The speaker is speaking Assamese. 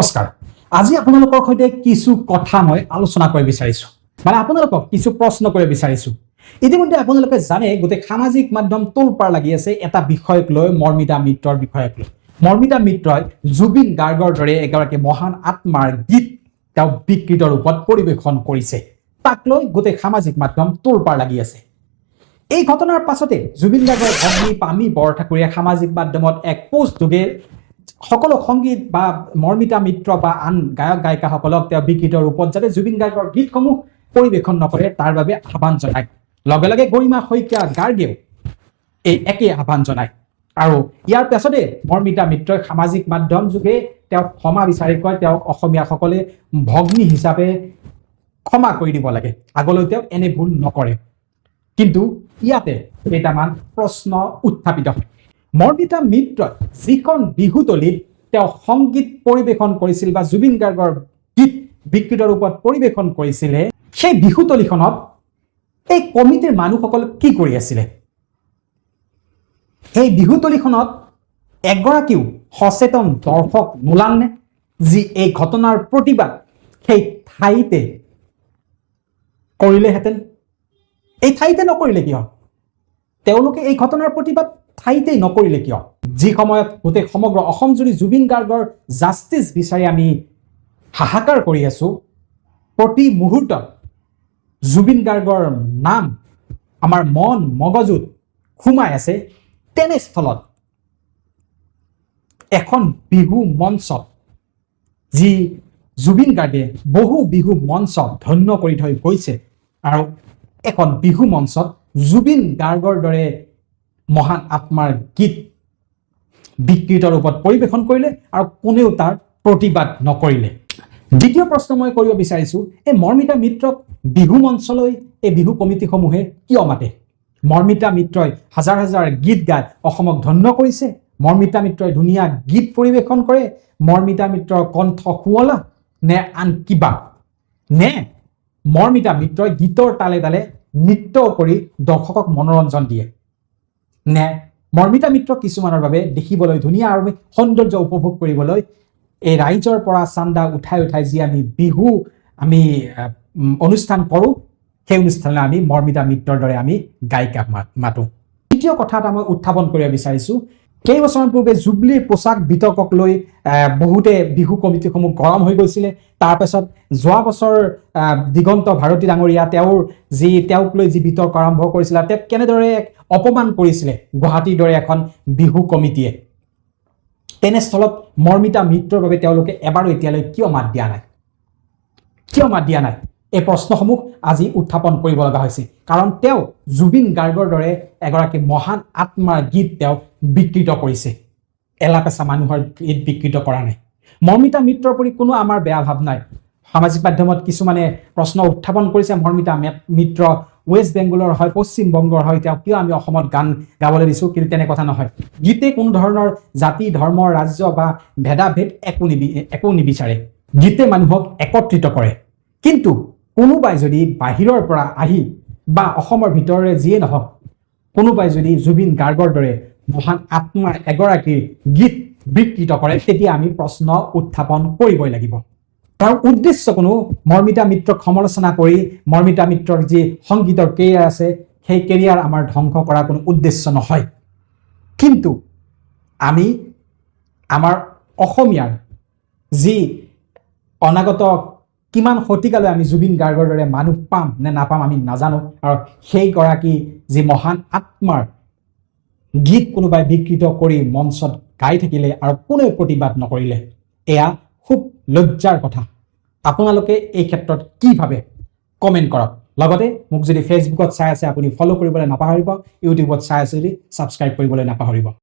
নমস্কাৰ আজি আপোনালোকৰ সৈতে কিছু কথা মই আলোচনা কৰিব বিচাৰিছো মানে আপোনালোকক কিছু প্ৰশ্ন কৰিব বিচাৰিছো ইতিমধ্যে আপোনালোকে জানে গোটেই সামাজিক মাধ্যম তোলপাৰ লাগি আছে এটা বিষয়ক লৈ মৰ্মিতা মিত্ৰৰ বিষয়ক লৈ মৰ্মিতা মিত্ৰই জুবিন গাৰ্গৰ দৰে এগৰাকী মহান আত্মাৰ গীত তেওঁ বিকৃত ৰূপত পৰিবেশন কৰিছে তাক লৈ গোটেই সামাজিক মাধ্যম তোলপাৰ লাগি আছে এই ঘটনাৰ পাছতে জুবিন গাৰ্গৰ ভগ্নী পামি বৰঠাকুৰীয়ে সামাজিক মাধ্যমত এক পোষ্ট যোগে সকলো সংগীত বা মৰ্মিতা মিত্ৰ বা আন গায়ক গায়িকাসকলক তেওঁ বিকৃত ৰূপত যাতে জুবিন গাৰ্গৰ গীতসমূহ পৰিবেশন নকৰে তাৰ বাবে আহ্বান জনায় লগে লগে গৰিমা শইকীয়া গাৰ্গেও এই একেই আহ্বান জনায় আৰু ইয়াৰ পাছতে মৰ্মিতা মিত্ৰই সামাজিক মাধ্যম যোগে তেওঁ ক্ষমা বিচাৰি কয় তেওঁ অসমীয়াসকলে ভগ্নী হিচাপে ক্ষমা কৰি দিব লাগে আগলৈ তেওঁ এনে ভুল নকৰে কিন্তু ইয়াতে কেইটামান প্ৰশ্ন উত্থাপিত হয় মৰ্মিতা মিত্ৰই যিখন বিহুতলীত তেওঁ সংগীত পৰিবেশন কৰিছিল বা জুবিন গাৰ্গৰ গীত বিকৃত ৰূপত পৰিবেশন কৰিছিলে সেই বিহুতলীখনত এই কমিটিৰ মানুহসকল কি কৰি আছিলে এই বিহুতলীখনত এগৰাকীও সচেতন দৰ্শক নোলালনে যি এই ঘটনাৰ প্ৰতিবাদ সেই ঠাইতে কৰিলেহেঁতেন এই ঠাইতে নকৰিলে কিয় তেওঁলোকে এই ঘটনাৰ প্ৰতিবাদ ঠাইতেই নকৰিলে কিয় যি সময়ত গোটেই সমগ্ৰ অসম জুৰি জুবিন গাৰ্গৰ জাষ্টিস বিচাৰি আমি হাহাকাৰ কৰি আছো প্ৰতি মুহূৰ্তত জুবিন গাৰ্গৰ নাম আমাৰ মন মগজুত খুমাই আছে তেনেস্থলত এখন বিহু মঞ্চত যি জুবিন গাৰ্গে বহু বিহু মঞ্চ ধন্য কৰি থৈ গৈছে আৰু এখন বিহু মঞ্চত জুবিন গাৰ্গৰ দৰে মহান আত্মাৰ গীত বিকৃত ৰূপত পৰিবেশন কৰিলে আৰু কোনেও তাৰ প্ৰতিবাদ নকৰিলে দ্বিতীয় প্ৰশ্ন মই কৰিব বিচাৰিছো এই মৰ্মিতা মিত্ৰক বিহু মঞ্চলৈ এই বিহু কমিটিসমূহে কিয় মাতে মৰ্মিতা মিত্ৰই হাজাৰ হাজাৰ গীত গাই অসমক ধন্য কৰিছে মৰ্মিতা মিত্ৰই ধুনীয়া গীত পৰিবেশন কৰে মৰ্মিতা মিত্ৰৰ কণ্ঠ শুৱলা নে আন কিবা নে মৰ্মিতা মিত্ৰই গীতৰ তালে তালে নৃত্য কৰি দৰ্শকক মনোৰঞ্জন দিয়ে নে মৰ্মিতা মিত্ৰ কিছুমানৰ বাবে দেখিবলৈ ধুনীয়া আৰু সৌন্দৰ্য উপভোগ কৰিবলৈ এই ৰাইজৰ পৰা চান্দা উঠাই উঠাই যি আমি বিহু আমি অনুষ্ঠান কৰোঁ সেই অনুষ্ঠানলৈ আমি মৰ্মিতা মিত্ৰৰ দৰে আমি গায়িকা মাতো দ্বিতীয় কথা এটা মই উত্থাপন কৰিব বিচাৰিছো কেইবছৰমান পূৰ্বে জুবলীৰ পোচাক বিতৰ্কক লৈ বহুতে বিহু কমিটিসমূহ গৰম হৈ গৈছিলে তাৰপাছত যোৱা বছৰ দিগন্ত ভাৰতী ডাঙৰীয়া তেওঁক লৈ যি বিতৰ্ক আৰম্ভ কৰিছিল তেওঁক কেনেদৰে এক অপমান কৰিছিলে গুৱাহাটীৰ দৰে এখন বিহু কমিটিয়ে তেনেস্থলত মৰ্মিতা মিত্ৰৰ বাবে তেওঁলোকে এবাৰো এতিয়ালৈ কিয় মাত দিয়া নাই এই প্ৰশ্নসমূহ আজি উত্থাপন কৰিব লগা হৈছে কাৰণ তেওঁ জুবিন গাৰ্গৰ দৰে এগৰাকী মহান আত্মাৰ গীত তেওঁ বিকৃত কৰিছে এলাপেচা মানুহৰ গীত বিকৃত কৰা নাই মৰ্মিতা মিত্ৰৰ প্ৰতি কোনো আমাৰ বেয়া ভাৱ নাই সামাজিক মাধ্যমত কিছুমানে প্ৰশ্ন উত্থাপন কৰিছে মৰ্মিতা মিত্ৰ ৱেষ্ট বেংগলৰ হয় পশ্চিম বংগৰ হয় তেওঁ কিয় আমি অসমত গান গাবলৈ দিছোঁ কিন্তু তেনে কথা নহয় গীতে কোনো ধৰণৰ জাতি ধৰ্ম ৰাজ্য বা ভেদাভেদ একো নিবিচাৰে গীতে মানুহক একত্ৰিত কৰে কিন্তু কোনোবাই যদি বাহিৰৰ পৰা আহি বা অসমৰ ভিতৰৰে যিয়ে নহওক কোনোবাই যদি জুবিন গাৰ্গৰ দৰে মহান আত্মাৰ এগৰাকীৰ গীত বিকৃত কৰে তেতিয়া আমি প্ৰশ্ন উত্থাপন কৰিবই লাগিব তাৰ উদ্দেশ্য কোনো মৰ্মিতা মিত্ৰক সমালোচনা কৰি মৰ্মিতা মিত্ৰৰ যি সংগীতৰ কেৰিয়াৰ আছে সেই কেৰিয়াৰ আমাৰ ধ্বংস কৰা কোনো উদ্দেশ্য নহয় কিন্তু আমি আমাৰ অসমীয়াৰ যি অনাগত কিমান শতিকালৈ আমি জুবিন গাৰ্গৰ দৰে মানুহ পাম নে নাপাম আমি নাজানো আৰু সেইগৰাকী যি মহান আত্মাৰ গীত কোনোবাই বিকৃত কৰি মঞ্চত গাই থাকিলে আৰু কোনেও প্ৰতিবাদ নকৰিলে এয়া খুব লজ্জাৰ কথা আপোনালোকে এই ক্ষেত্ৰত কি ভাবে কমেণ্ট কৰক লগতে মোক যদি ফেচবুকত চাই আছে আপুনি ফলো কৰিবলৈ নাপাহৰিব ইউটিউবত চাই আছে যদি ছাবস্ক্ৰাইব কৰিবলৈ নাপাহৰিব